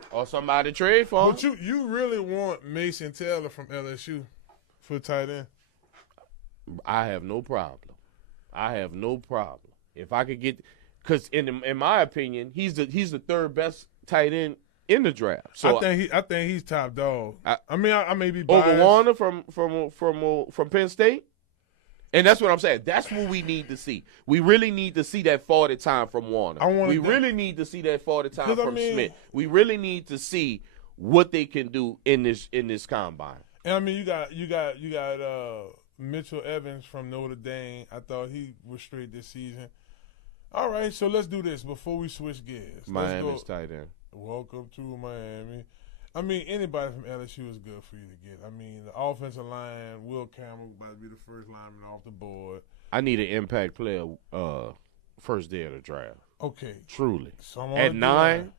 Or somebody trade for him. But you really want Mason Taylor from LSU for tight end? I have no problem. If I could get, because in my opinion, he's the third best tight end in the draft. So I think he's top dog. I may be biased. Over Warner from Penn State, and that's what I'm saying. That's what we need to see. We really need to see that 40 time from Warner. Really need to see that 40 time from Smith. We really need to see what they can do in this combine. And you got Mitchell Evans from Notre Dame. I thought he was straight this season. All right, so let's do this before we switch gears. Miami's tight end. Welcome to Miami. Anybody from LSU is good for you to get. The offensive line, Will Campbell about to be the first lineman off the board. I need an impact player first day of the draft. Okay. Truly. So at 9.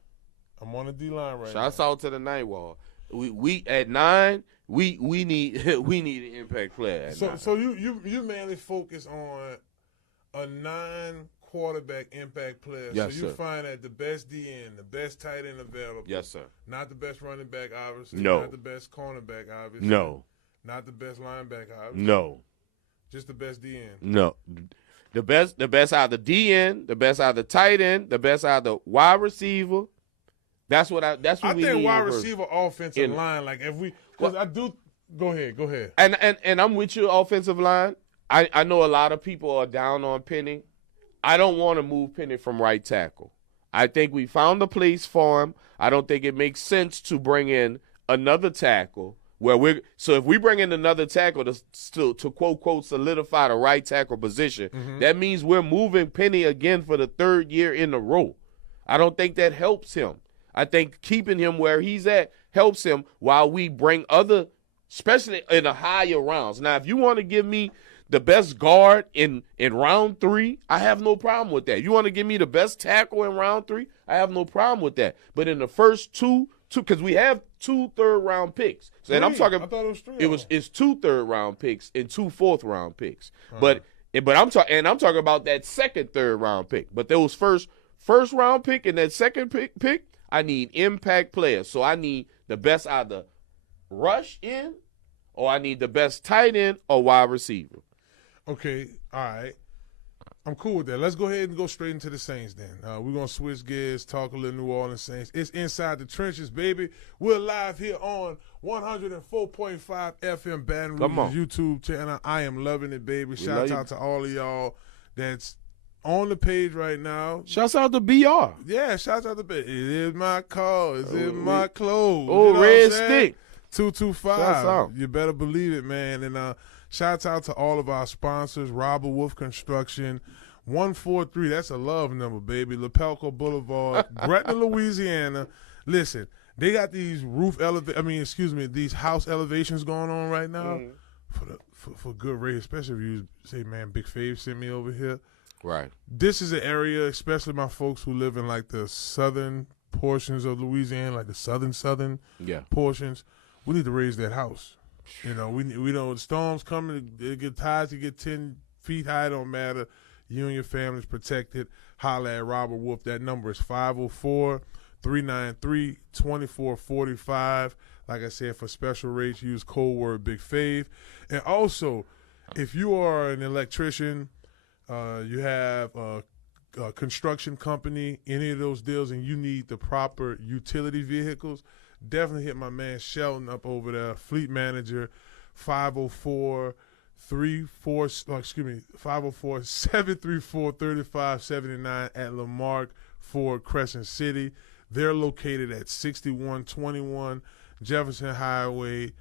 I'm on the D-line right now. Shouts out to the night wall. We at 9. We need an impact player. So you mainly focus on a non-quarterback impact player. Yes, so you sir. find that the best DN, the best tight end available. Yes, sir. Not the best running back, obviously. No. Not the best cornerback, obviously. No. Not the best linebacker, obviously. No. Just the best DN. No. The best out of the DN, the best out of the tight end, the best out of the wide receiver. That's what we need. I think wide receiver, offensive line. Like if we, because I do. Go ahead. And I'm with you, offensive line. I know a lot of people are down on Penny. I don't want to move Penny from right tackle. I think we found a place for him. I don't think it makes sense to bring in another tackle so if we bring in another tackle to quote unquote solidify the right tackle position, that means we're moving Penny again for the third year in a row. I don't think that helps him. I think keeping him where he's at helps him while we bring other, especially in the higher rounds. Now, if you want to give me the best guard in round 3, I have no problem with that. You want to give me the best tackle in round 3, I have no problem with that. But in the first two, because we have 2 third-round picks. So, and I'm talking. I thought it was 3. It's 2 third-round picks and 2 fourth-round picks. But I'm talking about that second third-round pick. But those first-round pick and that second pick, I need impact players. So I need the best either rush in, or I need the best tight end or wide receiver. Okay, all right. I'm cool with that. Let's go ahead and go straight into the Saints then. We're going to switch gears, talk a little New Orleans Saints. It's Inside the Trenches, baby. We're live here on 104.5 FM Baton Rouge YouTube channel. I am loving it, baby. Shout out to all of y'all that's on the page right now. Shouts out to BR. Yeah, shouts out to It is my car. It's in my clothes. Oh, you know Red Stick. 225. Shouts out. You better believe it, man. And shouts out to all of our sponsors, Robert Wolf Construction, 143. That's a love number, baby. Lapelco Boulevard, Gretna, Louisiana. Listen, they got these these house elevations going on right now for good rate, especially if you say, man, Big Fave sent me over here. Right. This is an area, especially my folks who live in like the southern portions of Louisiana, like the southern portions. We need to raise that house. You know, we know the storms coming. It get tides to get 10 feet high. Don't matter. You and your family's protected. Holla at Robert Wolf. That number is 504-393-2445. Like I said, for special rates, use code word Big Fave. And also, if you are an electrician, you have a construction company, any of those deals, and you need the proper utility vehicles, definitely hit my man Sheldon up over there, fleet manager, 504-734-3579 at Lamarck Ford Crescent City. They're located at 6121 Jefferson Highway,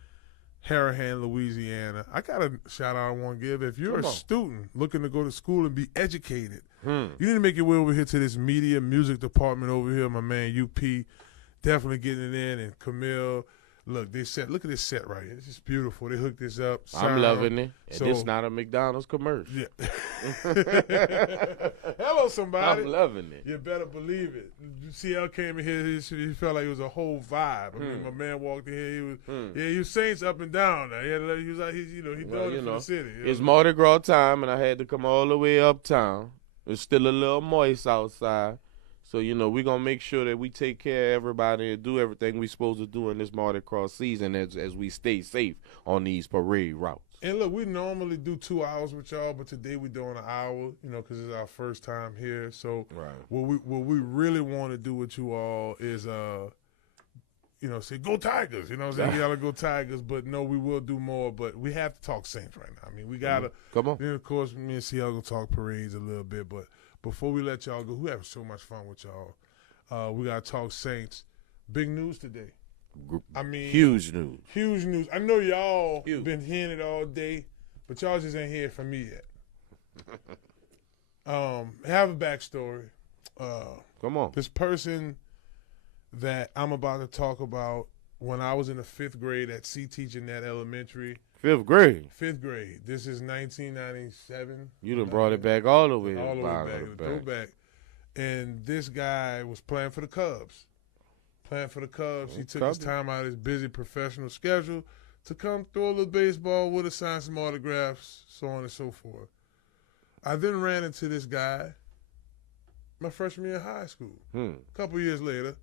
Harahan, Louisiana. I got a shout out I want to give. If you're a student looking to go to school and be educated, you need to make your way over here to this media music department over here. My man UP definitely getting it in. And Camille, look at this set right here. This is beautiful. They hooked this up. I'm loving it. And this not a McDonald's commercial. Yeah. Hello, somebody. I'm loving it. You better believe it. CL came in here. He felt like it was a whole vibe. I mean, my man walked in here. He was Saints up and down. He was like, he doing it for the city. It's Mardi Gras time, and I had to come all the way uptown. It's still a little moist outside. So, we're going to make sure that we take care of everybody and do everything we're supposed to do in this Mardi Gras season as we stay safe on these parade routes. And look, we normally do 2 hours with y'all, but today we're doing an hour, because it's our first time here. So what we really want to do with you all is, say, go Tigers. You know what I'm saying? We got to go Tigers, but no, we will do more. But we have to talk Saints right now. I mean, we got to. Come on. Then, of course, me and CL going to talk parades a little bit, but before we let y'all go, we having so much fun with y'all. We got to talk Saints. Big news today. I mean, huge news. Huge news. I know y'all been hearing it all day, but y'all just ain't hear from me yet. Have a backstory. Come on. This person that I'm about to talk about, when I was in the 5th grade at C. Teaching Net Elementary. 5th grade? 5th grade. This is 1997. You done brought it back all the way. All the way back. Throwback. And this guy was playing for the Cubs. He took his time out of his busy professional schedule to come throw a little baseball with us, sign some autographs, so on and so forth. I then ran into this guy my freshman year of high school. A couple years later,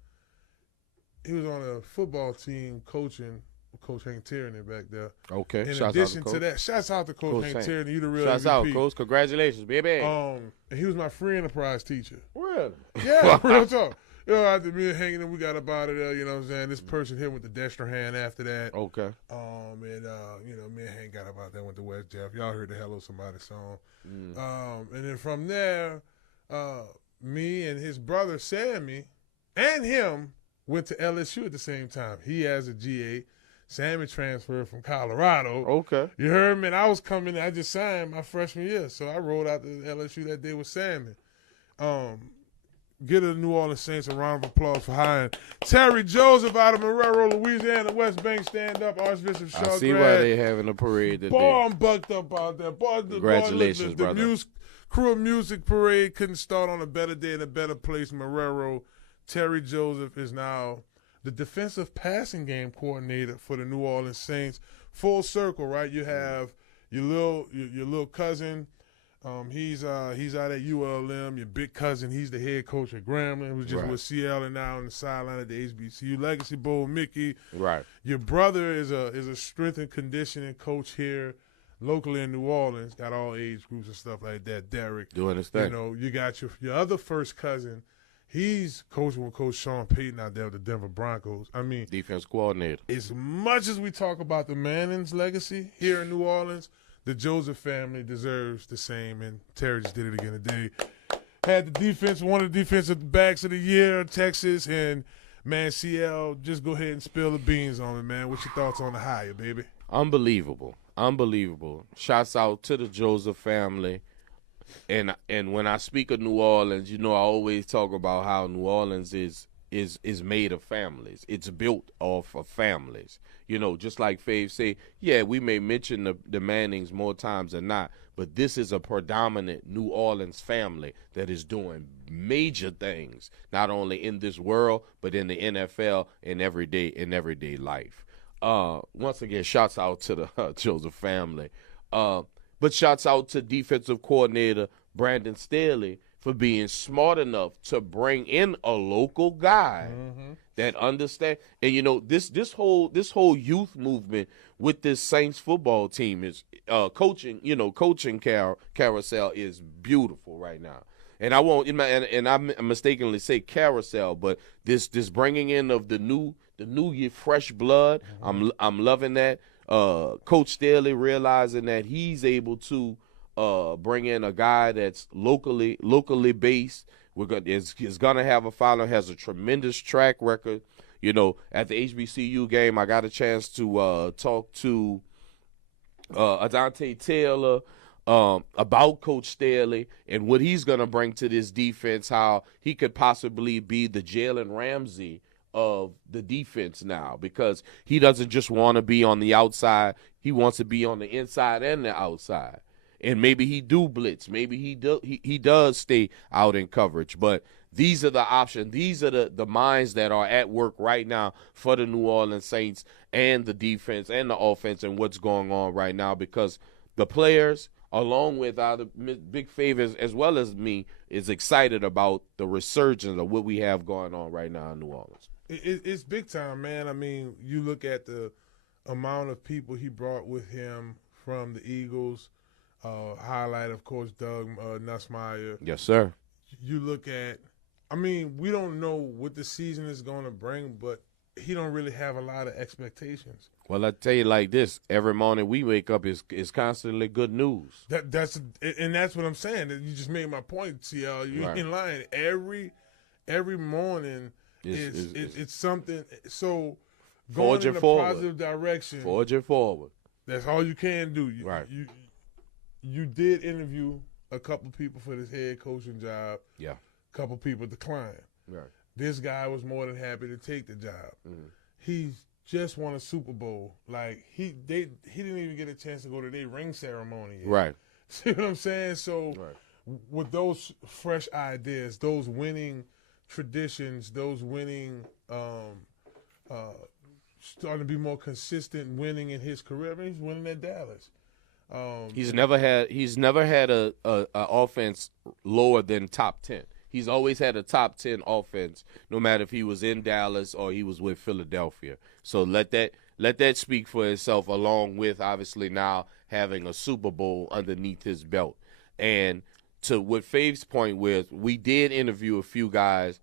he was on a football team coaching Coach Hank Tierney back there. Okay. In addition to that, shouts out to Coach Hank Tierney. You the real Shouts MVP. Out, Coach. Congratulations, baby. And he was my free enterprise teacher. Really? Yeah, real talk. After me and Hank and we got up out of there, you know what I'm saying? This person hit with the Dexter hand after that. Okay. And me and Hank got up out there, went to West Jeff. Y'all heard the Hello Somebody song. And then from there, me and his brother Sammy and him went to LSU at the same time. He has a GA. Sammy transferred from Colorado. Okay. You heard me? And I was coming, I just signed my freshman year. So I rolled out to LSU that day with Sammy. Get the New Orleans Saints a round of applause for hiring Terry Joseph out of Marrero, Louisiana, West Bank stand-up, Archbishop Shaw. I see why they having a parade today. Boy, I'm bucked up out there. Congratulations, brother. The Crew of Music Parade couldn't start on a better day in a better place. Marrero, Terry Joseph is now the defensive passing game coordinator for the New Orleans Saints. Full circle, right? You have your little cousin. He's out at ULM. Your big cousin, he's the head coach at Grambling, who's just with CL and now on the sideline at the HBCU Legacy Bowl. Mickey, right? Your brother is a strength and conditioning coach here locally in New Orleans. Got all age groups and stuff like that. Derek, doing his thing. You got your other first cousin. He's coaching with Coach Sean Payton out there with the Denver Broncos. I mean, defense coordinator. As much as we talk about the Manning's legacy here in New Orleans, the Joseph family deserves the same, and Terry just did it again today. Had the defense, one of the defensive backs of the year, Texas, and man, CL, just go ahead and spill the beans on it, man. What's your thoughts on the hire, baby? Unbelievable. Shouts out to the Joseph family. And when I speak of New Orleans, I always talk about how New Orleans is made of families. It's built off of families. Just like Fave say, yeah, we may mention the Mannings more times than not, but this is a predominant New Orleans family that is doing major things, not only in this world, but in the NFL and everyday life. Once again, shouts out to the Joseph family. But shouts out to defensive coordinator Brandon Staley for being smart enough to bring in a local guy that understands. And this whole youth movement with this Saints football team is coaching carousel is beautiful right now. And I won't and I mistakenly say carousel, but this bringing in of the new fresh blood. I'm loving that. Coach Staley realizing that he's able to bring in a guy that's locally based. Is gonna have a follow. Has a tremendous track record. At the HBCU game, I got a chance to talk to Adante Taylor about Coach Staley and what he's gonna bring to this defense. How he could possibly be the Jalen Ramsey of the defense now, because he doesn't just want to be on the outside. He wants to be on the inside and the outside. And maybe he do blitz. Maybe he does stay out in coverage. But these are the options. These are the minds that are at work right now for the New Orleans Saints and the defense and the offense and what's going on right now, because the players, along with other big favors as well as me, is excited about the resurgence of what we have going on right now in New Orleans. It's big time, man. I mean, you look at the amount of people he brought with him from the Eagles. Highlight, of course, Doug Nussmeier. Yes, sir. You look at, we don't know what the season is going to bring, but he don't really have a lot of expectations. Well, I tell you like this: every morning we wake up is constantly good news. That's what I'm saying. You just made my point, CL. You ain't lying. Every morning. It's something. So going in a positive direction. Forging forward. That's all you can do. Right. You did interview a couple people for this head coaching job. Yeah. A couple people declined. Right. This guy was more than happy to take the job. He just won a Super Bowl. Like he didn't even get a chance to go to their ring ceremony yet. Right. See what I'm saying? So with those fresh ideas, those winning traditions, those winning, starting to be more consistent winning in his career. He's winning at Dallas. He's never had a offense lower than top 10. He's always had a top 10 offense, no matter if he was in Dallas or he was with Philadelphia. So let that speak for itself, along with obviously now having a Super Bowl underneath his belt. And to what Fave's point with, we did interview a few guys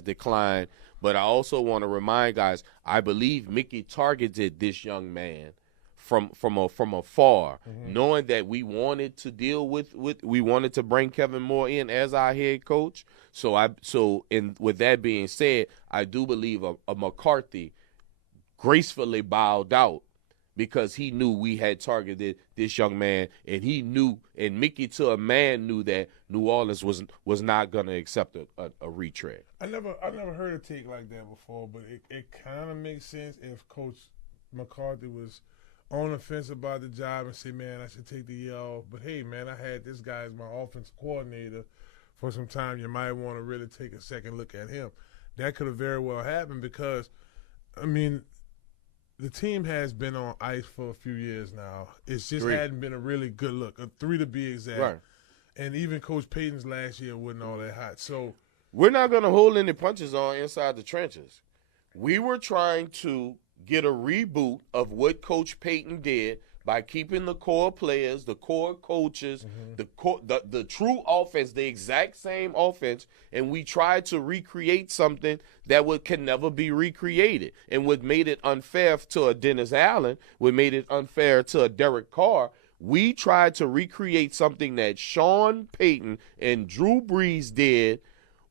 declined, but I also want to remind guys, I believe Mickey targeted this young man from afar, knowing that we wanted to deal with we wanted to bring Kevin Moore in as our head coach. So with that being said, I do believe a McCarthy gracefully bowed out, because he knew we had targeted this young man, and he knew, and Mickey to a man knew that New Orleans was not going to accept a retread. I never heard a take like that before, but it kind of makes sense if Coach McCarthy was on the fence about the job and say, man, I should take the year off. But hey, man, I had this guy as my offensive coordinator for some time. You might want to really take a second look at him. That could have very well happened, because, the team has been on ice for a few years now. It's just hadn't been a really good look. 3 to be exact. Right. And even Coach Payton's last year wasn't all that hot. So we're not going to hold any punches on inside the trenches. We were trying to get a reboot of what Coach Payton did by keeping the core players, the core coaches, the true offense, the exact same offense, and we tried to recreate something that can never be recreated. And what made it unfair to a Dennis Allen, what made it unfair to a Derek Carr, we tried to recreate something that Sean Payton and Drew Brees did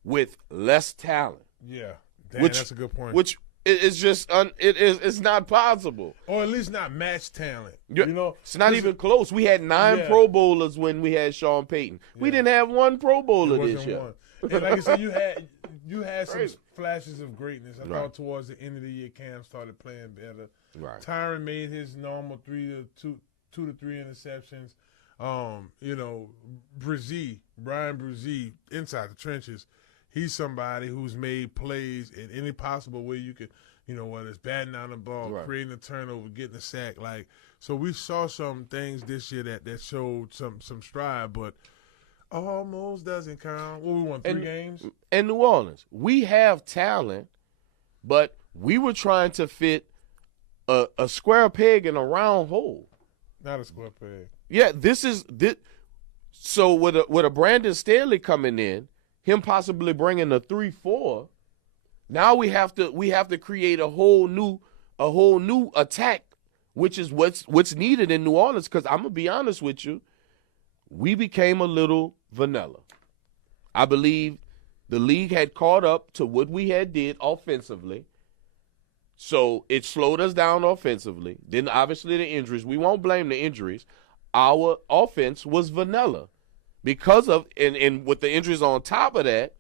with less talent. Yeah, that's a good point. Which is just it's not possible, or at least not match talent. It's not even close. We had 9 Pro Bowlers when we had Sean Payton. We didn't have 1 Pro Bowler this year. And like I said, you had some flashes of greatness. I thought towards the end of the year, Cam started playing better. Right. Tyron made his normal 2 to 3 interceptions. Brian Brzee, inside the trenches, he's somebody who's made plays in any possible way you could, whether it's batting down the ball, creating a turnover, getting a sack. So we saw some things this year that showed some stride, but almost doesn't count. What we won 3 games? In New Orleans, we have talent, but we were trying to fit a square peg in a round hole. Not a square peg. Yeah, this. So with a Brandon Staley coming in, him possibly bringing a 3-4, now we have to create a whole new attack, which is what's needed in New Orleans. Because I'm gonna be honest with you, we became a little vanilla. I believe the league had caught up to what we had did offensively. So it slowed us down offensively. Then obviously the injuries. We won't blame the injuries. Our offense was vanilla because of and with the injuries on top of that,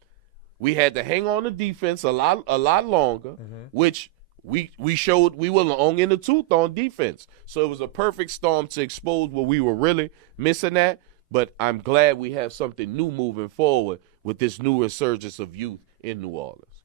we had to hang on to defense a lot longer, which we showed we were long in the tooth on defense. So it was a perfect storm to expose what we were really missing at. But I'm glad we have something new moving forward with this new resurgence of youth in New Orleans.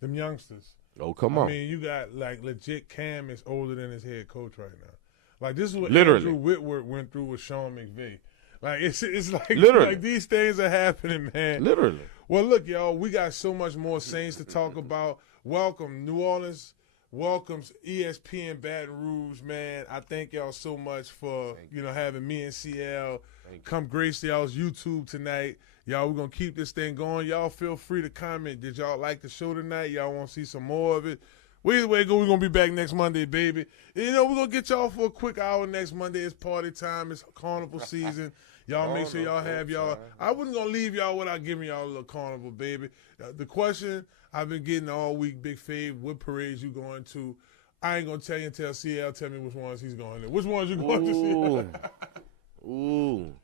Them youngsters. Oh, come on. I mean, you got, legit Cam is older than his head coach right now. This is what Literally. Andrew Whitworth went through with Sean McVay. It's like, Literally. These things are happening, man. Literally. Well, look, y'all, we got so much more Saints to talk about. Welcome, New Orleans. Welcomes ESPN Baton Rouge, man. I thank y'all so much for, having me and CL come grace y'all's YouTube tonight. Y'all, we're going to keep this thing going. Y'all feel free to comment. Did y'all like the show tonight? Y'all want to see some more of it? Well, either way, we're going to be back next Monday, baby. We're going to get y'all for a quick hour next Monday. It's party time. It's carnival season. Y'all make sure y'all have y'all. I wasn't going to leave y'all without giving y'all a little carnival, baby. The question I've been getting all week, Big Fave, what parades you going to? I ain't going to tell you until CL tell me which ones he's going to. Which ones you going to see? Ooh.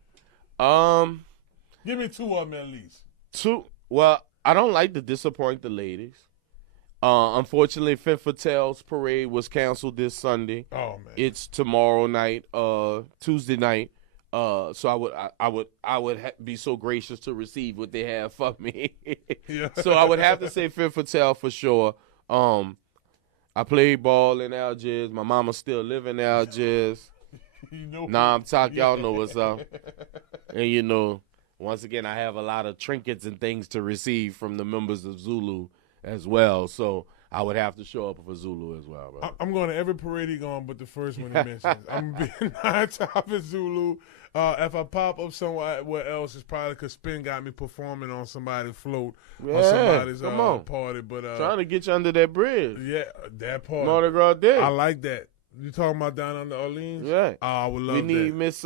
Give me 2 of them at least. 2? Well, I don't like to disappoint the ladies. Unfortunately, Femme Fatale's parade was canceled this Sunday. Oh man, it's tomorrow night, Tuesday night. So I would be so gracious to receive what they have for me. Yeah. So I would have to say Femme Fatale for sure. I played ball in Algiers. My mama still live in Algiers. I'm talking. Y'all know what's up. And once again, I have a lot of trinkets and things to receive from the members of Zulu as well. So I would have to show up for Zulu as well, bro. I'm going to every parade he going but the first one he mentions. I'm going to be on top of Zulu. If I pop up somewhere else, it's probably because Spin got me performing on somebody's float or somebody's party. But trying to get you under that bridge. Yeah, that part. Mardi Gras Day. I like that. You talking about down under Orleans? Yeah. I would love that. We need Miss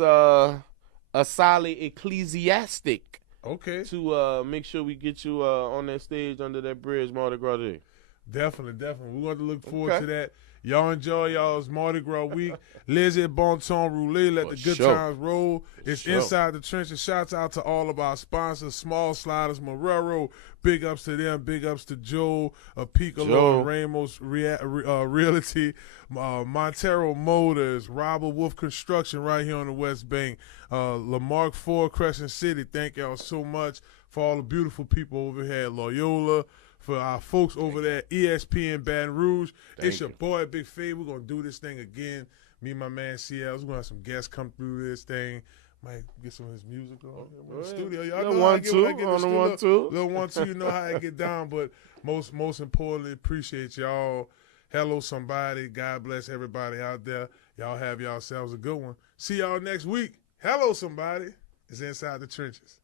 Asali Ecclesiastic. Okay. To make sure we get you on that stage under that bridge, Mardi Gras Day. Definitely. We're going to look forward to that. Y'all enjoy y'all's Mardi Gras week. Laissez bon temps rouler. Let the good times roll. It's Inside the Trenches. Shouts out to all of our sponsors, Small Sliders, Marrero. Big ups to them. Big ups to Joe, Piccolo, Ramos Realty, Montero Motors, Robert Wolf Construction right here on the West Bank, Lamarck Ford, Crescent City. Thank y'all so much for all the beautiful people over here at Loyola. For our folks over there at ESPN Baton Rouge. It's your boy, Big Fave. We're going to do this thing again. Me and my man CL. We're going to have some guests come through this thing. Might get some of his music on in the studio. Y'all know how I get when I get in the studio. Little 1-2, you know how I get down. But most importantly, appreciate y'all. Hello, somebody. God bless everybody out there. Y'all have yourselves a good one. See y'all next week. Hello, somebody. It's Inside the Trenches.